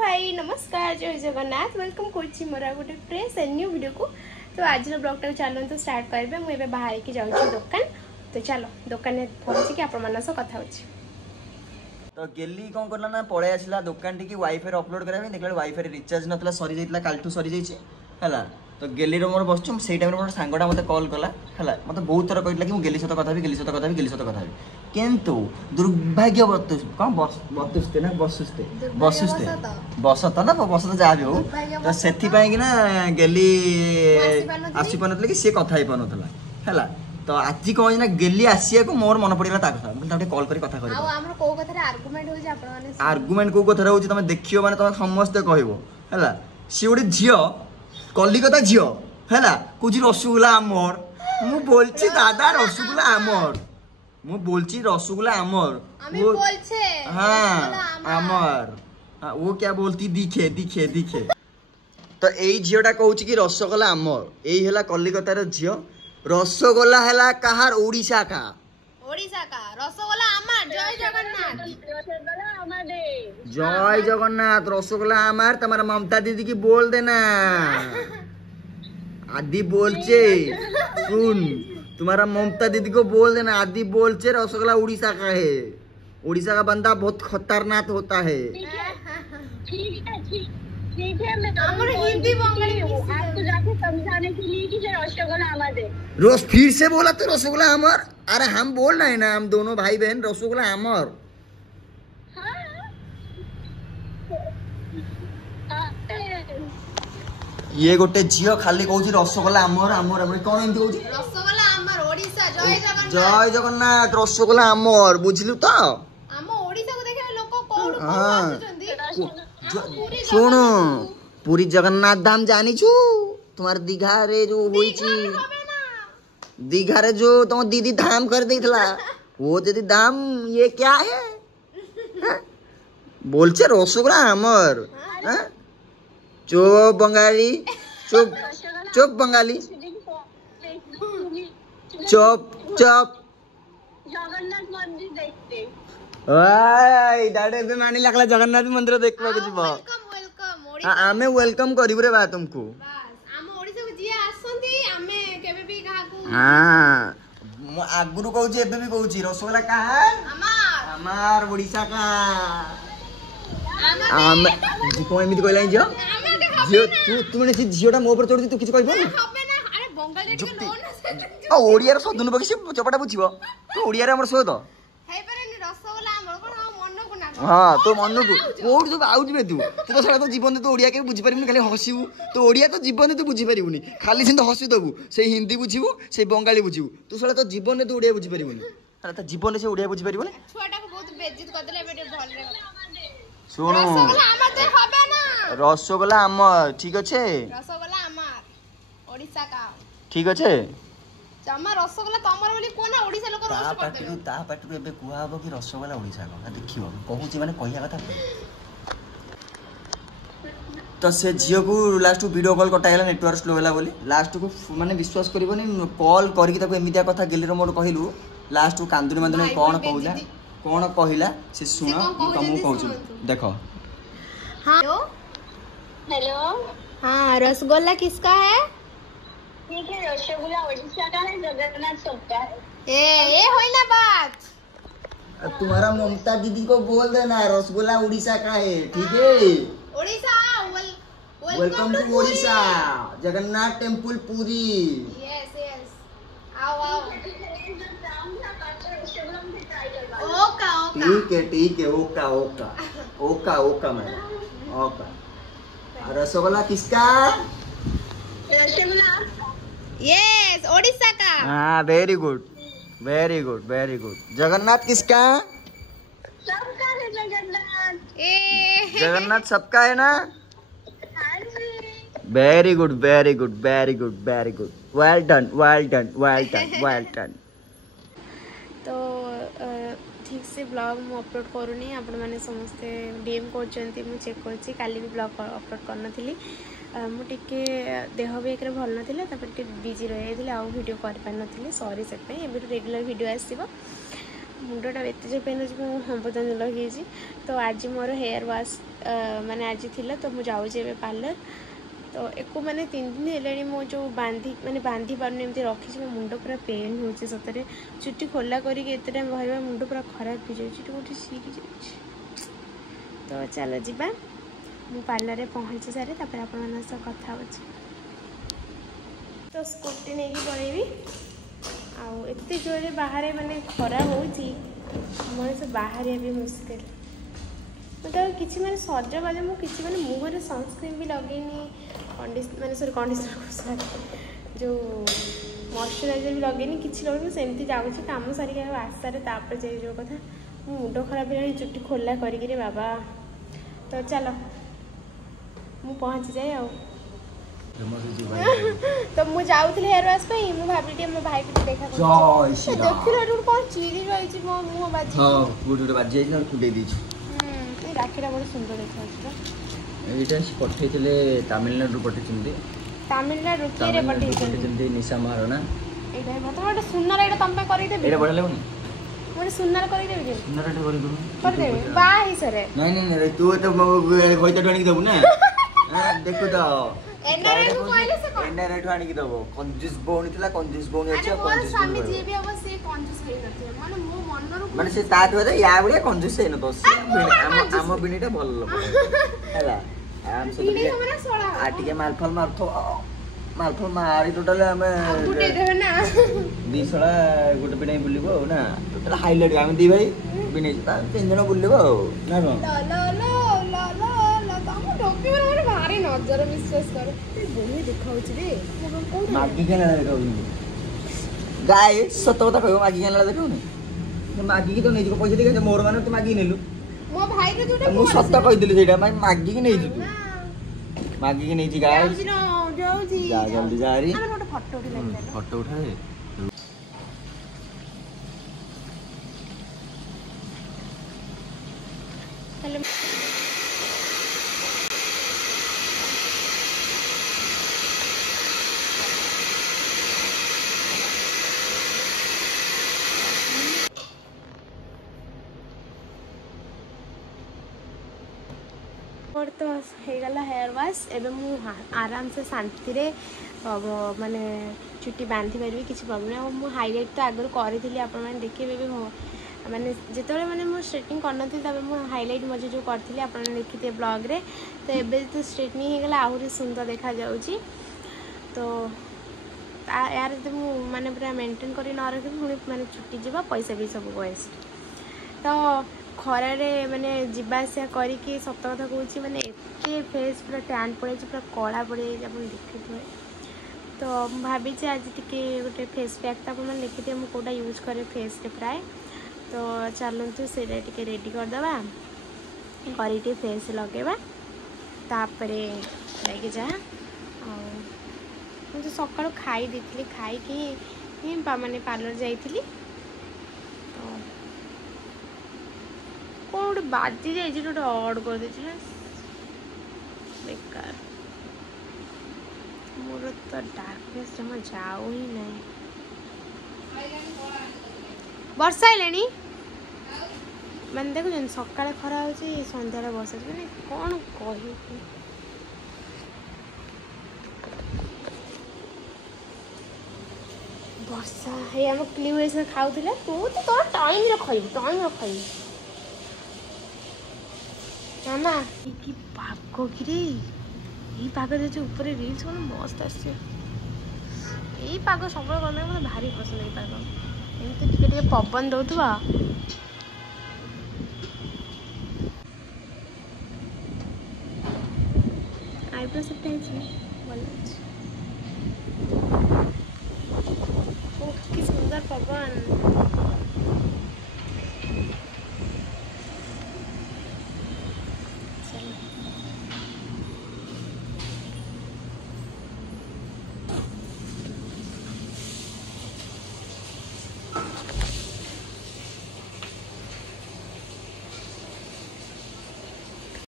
हाय नमस्कार जय जगन्नाथ वेलकम कर मोर गोटे फ्रेश एंड न्यू वीडियो को। तो आज ब्लॉग चलो तो स्टार्ट करेंगे। मुझे बाहर की जाऊँ दुकान, तो चलो दुकान में पहुँचिकी आप कथा हो। तो गेली कौन करला ना पळे आसला दुकान टी वाईफाई अपलोड करा देखला वाईफाई रिचार्ज नथला सरी जाइतला कालठू सरी जाइछि हला। तो गेली रो मोर बसछु सेई टाइम रे मोर सांगडा मते कॉल कला हला। मते बहुत थर कहला कि मु गेली सत कथा भी गेली सत कथा भी गेली सत कथा भी, किंतु दुर्भाग्य बतुस्ते ना बसत ना बसत जा भी हो। तो सेथि पई कि ना गेली आसी पनतले कि से कथा ही पनतला हला। तो आज कौन ना गेली आसिया को मोर मन पड़िला ता कथा मतलब कॉल करी कथा करी। आ हमर को कथा आर्गुमेंट होई जे आपण माने आर्गुमेंट को कथा होई तमे देखियो माने तमे समस्त कहइबो हला। सी ओडी झियो कलिकता झियो हला कुजी रसगुल्ला आमर मु बोलछि दादा रसगुल्ला आमर मु बोलछि रसगुल्ला आमर আমি बोलछे हां आमर। हां वो क्या बोलती दिखे दिखे दिखे। तो एई झियोटा कहउछि कि रसगुल्ला आमर एई हला कलिकता रो झियो। रसगोल्ला है कहार ओडिशा का रसगोल्ला आमार जय जगन्नाथ जय जगन्नाथ रसगोल्ला आमार। तुम्हारा ममता दीदी की बोल देना आदि बोलचे सुन तुम्हारा ममता दीदी को बोल देना आदि बोलचे रसगोल्ला उड़ीसा का है। उड़ीसा का बंदा बहुत खतरनाक होता है। ठीक है मैं हिंदी बंगाली आपको जाके समझाने के लिए कि रसगोल्ला आमर रोज फिर से बोला तो रसगोल्ला आमर। अरे हम बोल रहे हैं ना हम दोनों भाई बहन रसगोल्ला आमर। ये गोटे झियो खाली कहूची रसगोल्ला आमर आमर आमर कौन एमती कहूची रसगोल्ला आमर ओडिशा जय जगन्नाथ रसगोल्ला आमर बुझलु तो हम ओडिशा को देखे लोक कोड आसुचंदी। सुनो पूरी जगन्नाथ धाम जानी छू तुम्हारे दीघा रे जो हुई छी दीघा रे जो तुम दीदी धाम कर देथला वो दीदी धाम ये क्या है, है? बोलछे रसगोल्ला आमर चुप बंगाली चुप चुप बंगाली चुप चुप जगन्नाथ मंदिर देखते ओय दाडे बे मानी लागला जगन्नाथ मंदिर देखबा के जिवो। वेलकम हां आमे वेलकम करिबो रे बा तुमको बस आम ओडिसा को जिया आसंती आमे केबे भी कहा को हां आगुरु कहू जे एबे भी कहू छी रसगोल्ला कहां हमार हमार ओडिसा का आमे को एमिति कहला जियो जियो तू माने से जियोटा मो ऊपर चढ़ी तू किछ कहबो हबे ना। अरे बंगाली के लोन आ ओडिया रे सदुन बकी से चपटा बुझिबो तू ओडिया रे हमर सो तो हे परे रसगोल्ला हमर कोन मन को ना हां तो मन को कोड जो आउज बे तू तो साला तो जीवन तो ओडिया के बुझि परिबनी खाली हसिबू तो ओडिया तो जीवन तू बुझि परिबनी खाली सिंध हसि दबू से हिंदी बुझिबू से बंगाली बुझिबू तू साला तो जीवन तो ओडिया बुझि परिबनी साला तो जीवन से ओडिया बुझि परिबनी छोटा को बहुत बेइज्जत कर देले बेटे भल रे सुनो रसगोल्ला हमर दे हबे ना रसगोल्ला हमर ठीक अछि रसगोल्ला हमर ओडिसा का ठीक अछि जमा रसगोल्ला तमर बोली कोना ओडिसा लोक रसगोल्ला ता पाटू एबे कुआ हबो कि रसगोल्ला ओडिसा का देखियो कहूची माने कहिया कथा। तो से जियो को लास्ट वीडियो कॉल कटाइला नेटवर्क स्लो होला बोली लास्ट को माने विश्वास करबोनी कॉल करी ताको एमितिया कथा गेली रो मोड कहिलु लास्ट को कांदुनी माने कोन कहूला कोन कहिला से सुनो तुमको कहूची देखो। हां हेलो हां रसगोल्ला किसका है? ठीक है रसगोल्ला ओडिशा का है जगन्नाथ सबका है। ए होई ना बात तुम्हारा ममता दीदी को बोल देना रसगोल्ला उड़ीसा का है ठीक है Odisha welcome to Odisha Jagannath temple Puri yes yes आओ आओ ओका ओका ठीक है ओका ओका ओका ओका मैडम ओका। रसगोल्ला किसका? रसगोल्ला यस ओडिशा का। हाँ very good very good very good. Jagannath किसका? सबका है जगन्नाथ जगन्नाथ सबका है ना। Very good very good very good very good well done well done well done well done. तो ठीक से ब्लॉग मु अपलोड करूनी आपण माने समस्ते डीएम करछंती मु चेक करछि काली भी ब्लॉग अपलोड करनथिली मु टिके देह भी एक भल नथिले तापर टिके बिजी रहि जाइथिले आ वीडियो कर पार नथिले सॉरी से पे एबे रेगुलर वीडियो आसीबो मुंडटा एत जो पेन हम पतंजलि लगे। तो आज मोर हेयर वाश माने आज थिला तो मु जाऊँ पार्लर तो एको माने 3 दिन हेलाणी मो जो बांधी माने बांधी पारनी एमती रखी मो मुंड पूरा पेन होचे सतरे चुट्टी खोला करी एते टाइम रहबा मुंड पूरा खराब हो जाय चुट्टी गोटी सीकी जाय तो चलो जीबा मु पार्लर रे पहुंची सारे तापर आपण मन से कथा होछ तो स्कूटी नहीं की पळेबी आ एते जोरे बाहर माने खरा होची मଣିଷ ବାହାରିବା ବି ମୁସ୍କିଲ मतलब किसी मैंने सजबाज मु किसी मैंने मुहर सनस्क्रीन भी लगेनी माने सॉरी कंडीशनर जो मॉइस्चराइजर भी लगेनी किसी लगेनी सेमती जाऊँगी काम सारिक आशारे तापर जाए जो कथा मुंड खराब है चुट्टी खोला करी बाबा तो चलो मु पहुँची जाए आ तो मु जाऊथली हेयर वॉश पे मु भाबली मो भाई को देखा देखिलो कौन चिरी रही मो मुंह बाजी हां गुड बाजी जाई खुदे दीछ राखीटा बड़ सुंदर देखा एटा पठेइले तमिलनाडु पठेइछन्ती तमिलनाडु के रे पठेइछन्ती निशा महाराणा एटा मतलब एटा सुन्नर एटा तम पे करी देबे एटा बढले होनी मोरे सुन्नर करी देबे के सुन्नर एटा कर देबे बा ही सरे नहीं तू तो होइता ठाणी देबू ना देखु तो एनआरए को कहले से कोन एनआरए ठाणी की देबो कंजूस बोनी थिला कंजूस बोनी अछि कंजूस स्वामी जे भी अब से कंजूस होई नथि माने मो मनरो माने से ता तो या बढिया कंजूस है न तो आम बिनीटा भल हैला आम से बिनी हमरा सोळा आ टिके मालफल मारी टोटल हमें गुटे देबे ना दी सोळा गुटे बिनै बुलिबो ना टोटल हाइलाइट हम दी भाई बिनै ता तीन जण बुलिबो ना को ला तम डॉक्टर मोर भारी नजर विश्वास कर बोली दिखाउछ रे मो मागी के ना देखाउ गाय सत कथा कहबो मागी के ना देखाउनी मागी की तो नै पैसा देखे मोर माने तो मागी नेलु मो भाई रे जोटा मु सत कहि दिलि सेटा मागी की नै जितु मागी की नै जी गाय जाउजी जा जल्दी जा री हमर फोटो उठा ले फोटो उठा रे हेलो और तो हेगला हेयर वॉश एवं मु आराम से शांति रे माने चुट्टी बांधी पारि किसी प्रॉब्लम नहीं मु हाईलाइट तो आगर करी आपण मैंने देखिए भी माने जिते मैंने मु स्ट्रेटनिंग करनी तब मु हाईलाइट मजे जो करी आप देखिए ब्लॉग रे तो एबे तो स्ट्रेटनिंग होगला आहरी सुंदर देखा जाउची तो यार जब मु माने पूरा मेंटेन करी न रखी पुणी माने चुट्टी जीवा पैसा भी सब वेस्ट तो खरारे माने जीवासा करिकी सत कथा कहूँ माने एते फेस पूरा टैन पड़े पूरा कला पड़े आप देखिए तो भावी आज टी गोटे फेस पैक तो आप देखिए मुझे कौटा यूज करे फेस रे प्राय तो चलतु से रेडी करदे कर फेस लगेबा तापर लगे जा मुझे सका खाई देती खाई माने पार्लर जाइली तो कौन गोटे बाजी जाइए गोटे अड कर दे बेकार मोर तो डार्कनेस जमा जाऊ ही नहीं वर्षा आइलानी मैंने देखुन सकाଳେ खरा हो सन्ध्या वर्षा मैंने कौन कह वर्षा हे आम क्लिव खाऊला तू तो तोर टाइम रख मामा कि पाग कि रे पाग जो ऊपर रिल्स कौन मस्त आसे पाग सब गले मतलब भारी पसंद ये पाग एमती टे पवन दौथ आईब्रो सेट भल कि सुंदर पवन